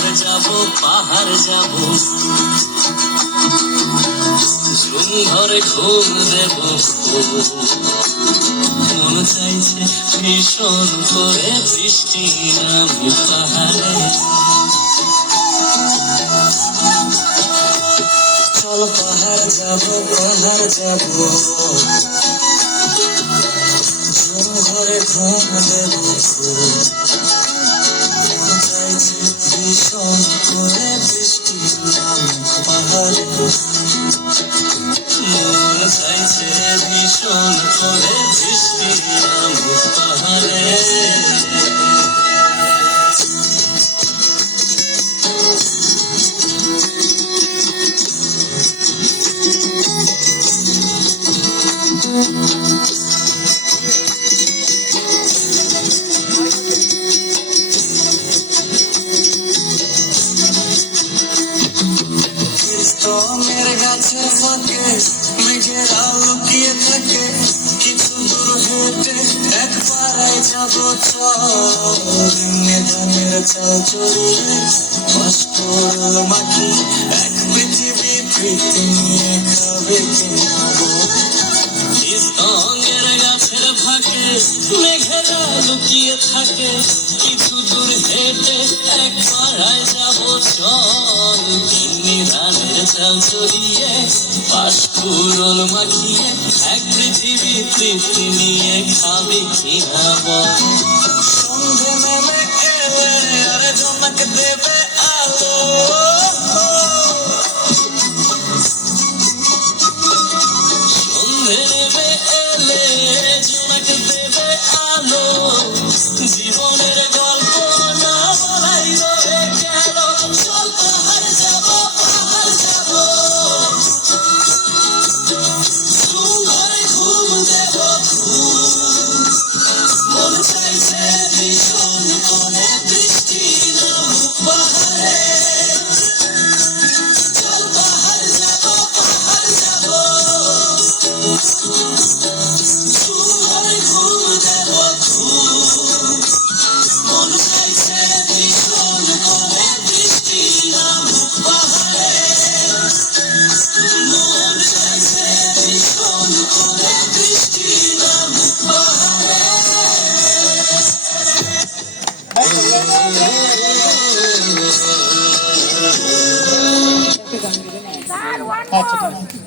পাহাড় যাব ঝুম ঘরে ঘুম দেব মন চাইছে ভীষণ করে বৃষ্টি নামে পাহাড়ে চল পাহাড় যাব ঝুম ঘরে ঘুম দেব মন চাইছে ভীষণ করে বৃষ্টি নামে পাহাড়ে মন চাইছে ভীষণ করে বৃষ্টি নামে পাহাড়ে মেরে গাছের ফাঁকে মেঘেরা লুকিয়ে থাকে কিছু দূর হেঁটে এক পাড়ায় যাব ধানের চাল চড়িয়ে বাষ্পর মাটি এক পৃথিবী প্রীতি নিয়ে খাবে কিনাবো স্তঙ্গের গাছের ফাঁকে মেঘেরা লুকিয়ে থাকে কিছু দূর হেঁটে এক পাড়ায় যাব চল ধানের চাল চড়িয়ে বাষ্পুরল মাখিয়ে এক পৃথিবী তৃপ্তি নিয়ে খাবে কিনা বল সন্ধে নেমে এলে আর জনক দেবে আলো সন্ধে নেমে এলে জনক দেবে আলো জীবনের গল্প না বলাই রয়ে গেল চল পাহাড় যাব ঘরে ঘুম দেব মন চাইছে ভীষণ করে বৃষ্টি নামুক পাহাড়ে চল পাহাড় যাব ঘরে ঘুম দেব মন চাইছে ভীষণ করে বৃষ্টি নামুক পাহাড়ে মন চাইছে ভীষণ করে বৃষ্টি নামুক পাহাড়ে আচ্ছা